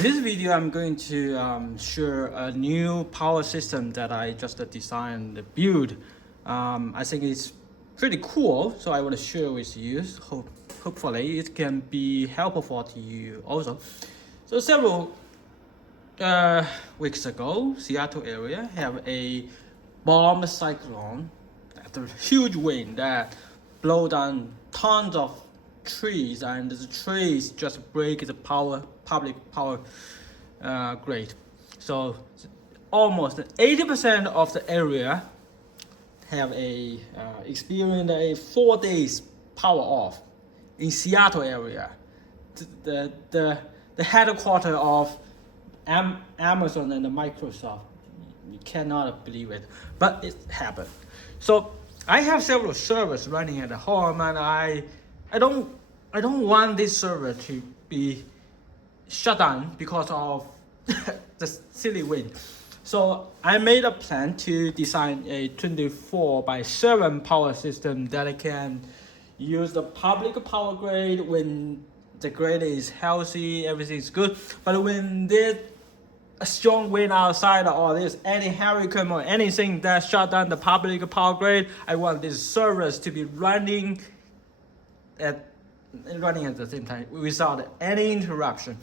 In this video, I'm going to share a new power system that I just designed and built. I think it's pretty cool, so I want to share with you. Hopefully, it can be helpful to you also. So several weeks ago, Seattle area have a bomb cyclone. That's a huge wind that blow down tons of trees, and the trees just break the public power grid. So almost 80% of the area have experienced a 4 days power off in Seattle area. The headquarters of Amazon and Microsoft. You cannot believe it, but it happened. So I have several servers running at home, and I don't want this server to be shut down because of the silly wind. So I made a plan to design a 24/7 power system that can use the public power grid when the grid is healthy, everything is good. But when there's a strong wind outside, or there's any hurricane or anything that shut down the public power grid, I want these servers to be running at the same time without any interruption.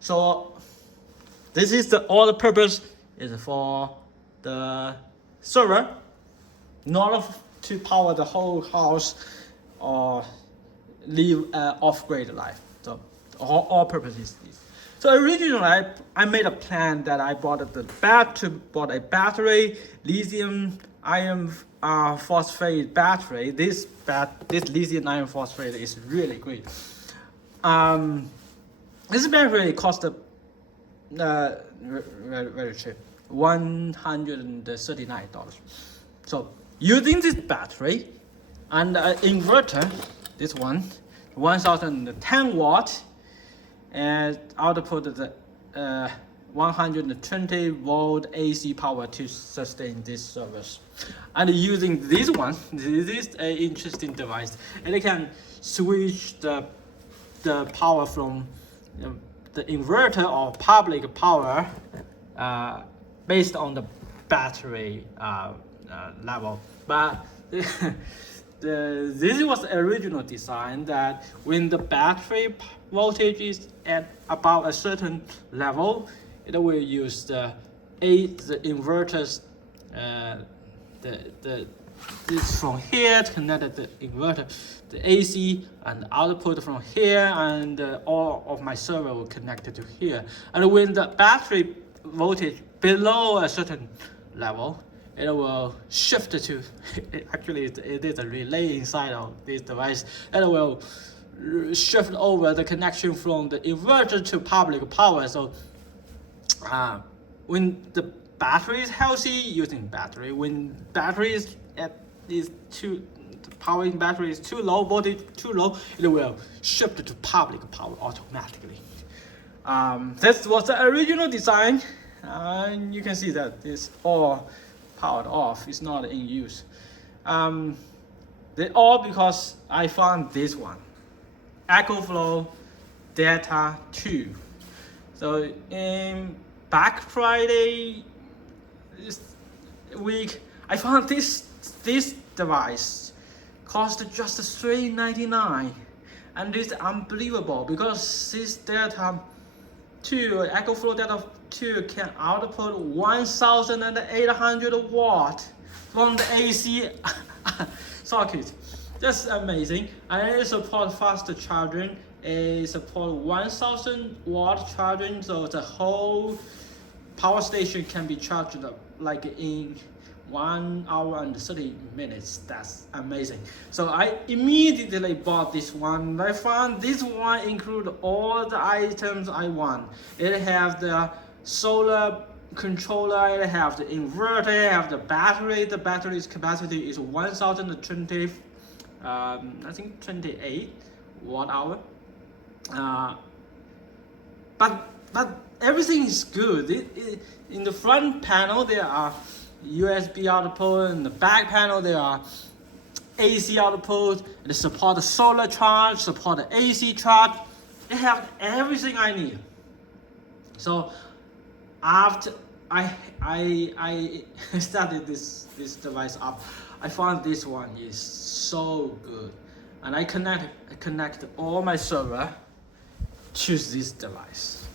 So this is all the purpose is for the server, not to power the whole house or live off-grid life. So all purpose is this. So originally I made a plan that I bought a battery, lithium iron phosphate battery. This lithium iron phosphate is really great. This battery cost very cheap, $139. So using this battery and inverter, this one, 1010 watt, and output the 120 volt AC power to sustain this service. And using this one, this is an interesting device. It can switch the power from the inverter or public power based on the battery level. But this was the original design that when the battery voltage is at about a certain level, it will use the inverters, this from here to connect the inverter, the AC, and output from here, and all of my server will connect to here. And when the battery voltage below a certain level, it will shift to, actually it is a relay inside of this device, and it will shift over the connection from the inverter to public power. So when the battery is healthy, using battery, when battery is powering battery is too low, voltage too low, it will shift to public power automatically. That was the original design, and you can see that it's all powered off, it's not in use. They all because I found this one, EcoFlow Delta 2. So in Black Friday this week, I found this device cost just $399, and it's unbelievable because this Delta 2, EcoFlow Delta 2 can output 1,800 watt from the AC socket. That's amazing. And it supports fast charging. It supports 1,000 watt charging, so the whole power station can be charged like in 1 hour and 30 minutes. That's amazing. So I immediately bought this one. I found this one include all the items I want. It has the solar controller, it has the inverter, it has the battery. The battery's capacity is 1,020, I think 28 watt hour. But everything is good. In the front panel there are USB output, in the back panel there are AC output. It support the solar charge, support the AC charge. it have everything I need. So after I started this device up, I found this one is so good, and I connect all my server to this device.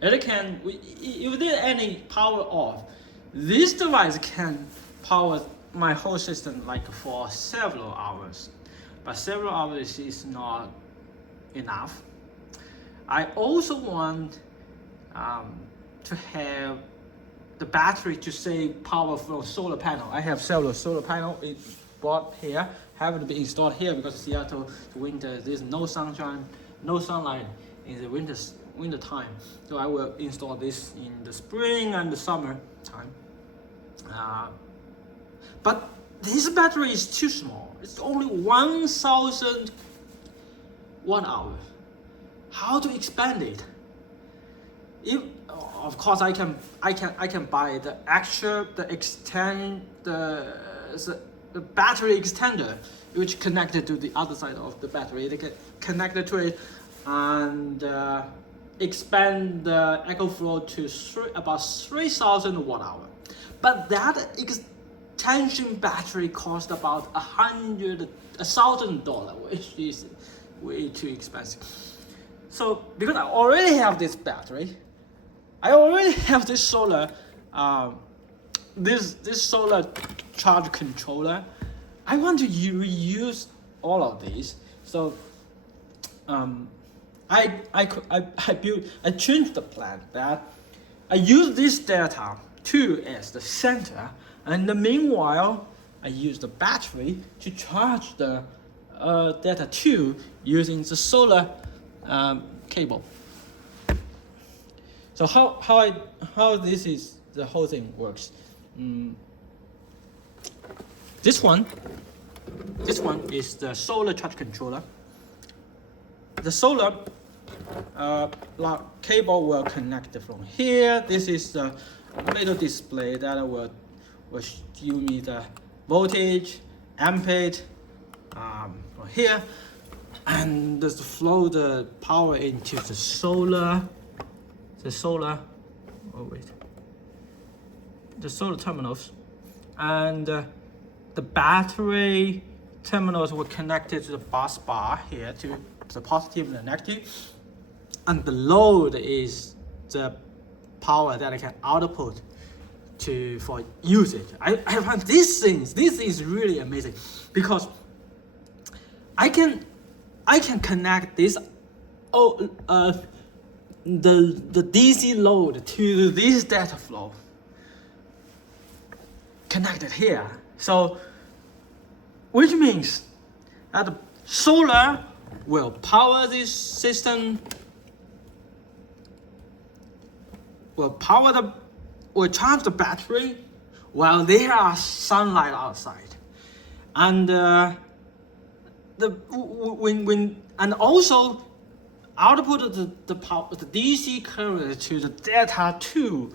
It can, if there any power off, this device can power my whole system like for several hours, but several hours is not enough. I also want to have the battery to save power from solar panel. I have several solar panel bought here, haven't been installed here because Seattle winter there's no sunshine, no sunlight in the winter time. So I will install this in the spring and the summer time. But this battery is too small. It's only 1,000 watt-hour. How to expand it? Of course, I can buy the battery extender, which connected to the other side of the battery. They can connect it to it and expand the EcoFlow to about 3,000 watt-hour. But that extension battery cost about $1,000, which is way too expensive. So because I already have this battery, I already have this solar, this solar charge controller. I want to reuse all of these. So I changed the plan that I use this data 2 as the center, and meanwhile I use the battery to charge the data 2 using the solar cable. So how this is the whole thing works. This one is the solar charge controller. The solar cable will connect from here. This is the little display that will show me the voltage, amperage from here, and just flow the power into the solar terminals, and the battery terminals were connected to the bus bar here to the positive and the negative, and the load is the power that I can output for usage. I find these things, this is really amazing because I can connect this the DC load to this data flow connected here. So which means that the solar will power this system, will charge the battery while there are sunlight outside, and and also output the power, the DC current to the data 2.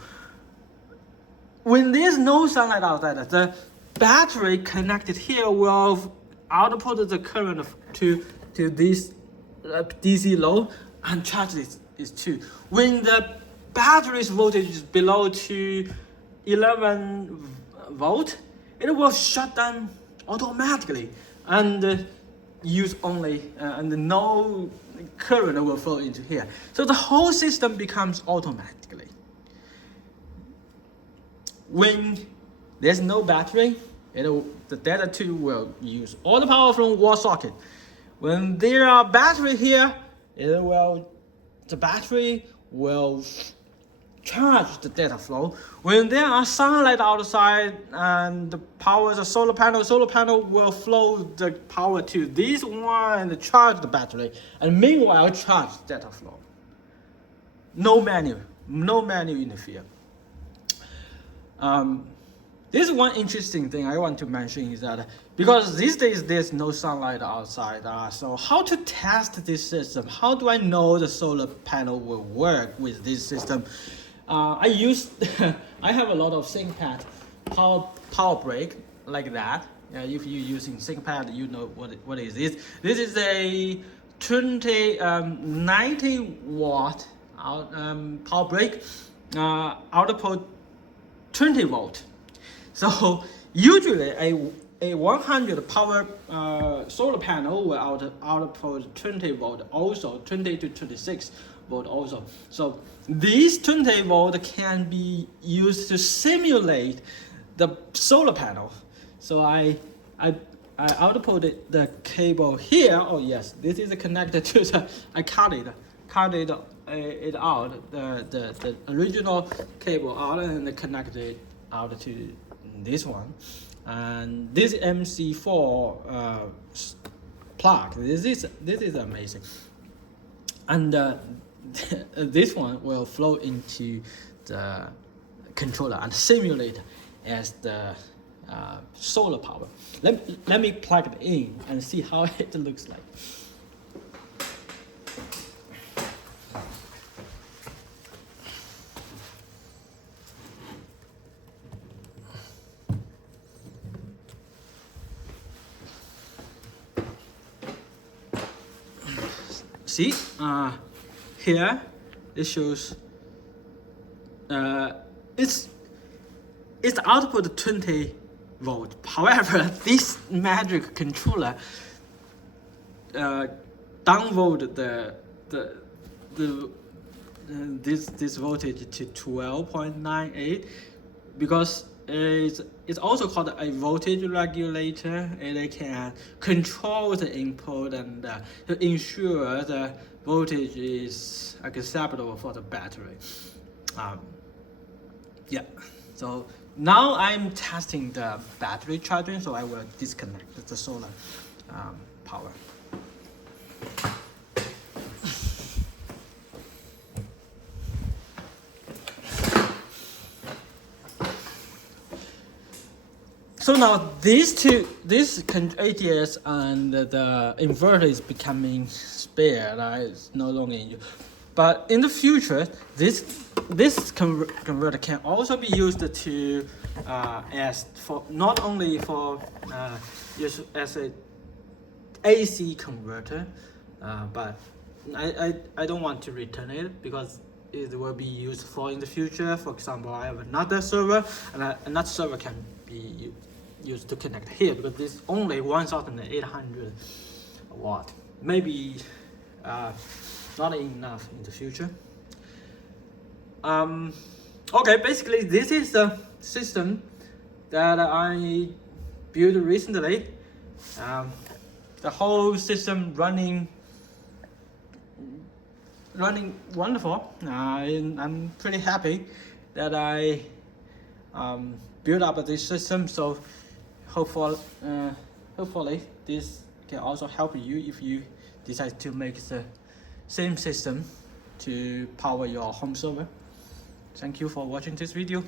When there's no sunlight outside, the battery connected here will output the current to this DC load and charge this too. When the battery's voltage is below to 11 volt, it will shut down automatically and use only and no current will flow into here. So the whole system becomes automatically. When there's no battery, the data 2 will use all the power from wall socket. When there are battery here, the battery will charge the data flow. When there are sunlight outside and the solar panel will flow the power to this one and charge the battery, and meanwhile charge data flow. No manual interfere. This is one interesting thing I want to mention is that because these days there's no sunlight outside, so how to test this system? How do I know the solar panel will work with this system? I have a lot of ThinkPad power break like that. If you're using ThinkPad, you know what is this. This is a 90 watt power break, output 20 volt. So usually a 100 power solar panel will output 20 volt, also 20 to 26 volt also. So these 20 volt can be used to simulate the solar panel. So I outputted the cable here. Oh yes, this is connected to the, I cut it out, the original cable out, and connected it out to this one. And this MC4 plug, this is amazing. And this one will flow into the controller and simulate as the solar power. Let me plug it in and see how it looks like. See, here it shows it's output 20 volt. However, this magic controller downvolt this voltage to 12.98 because it's also called a voltage regulator, and it can control the input and to ensure the voltage is acceptable for the battery. Yeah, so now I'm testing the battery charging, so I will disconnect the solar power. So now this ATS and the inverter is becoming spare, it's no longer in use. But in the future, this converter can also be used to as for not only for use as a AC converter, but I don't want to return it because it will be used for in the future. For example, I have another server, and another server can be used to connect here because this is only 1,800 watt. Maybe not enough in the future. Okay, basically this is the system that I built recently. The whole system running wonderful. I'm pretty happy that I built up this system. So hopefully this can also help you if you decide to make the same system to power your home server. Thank you for watching this video.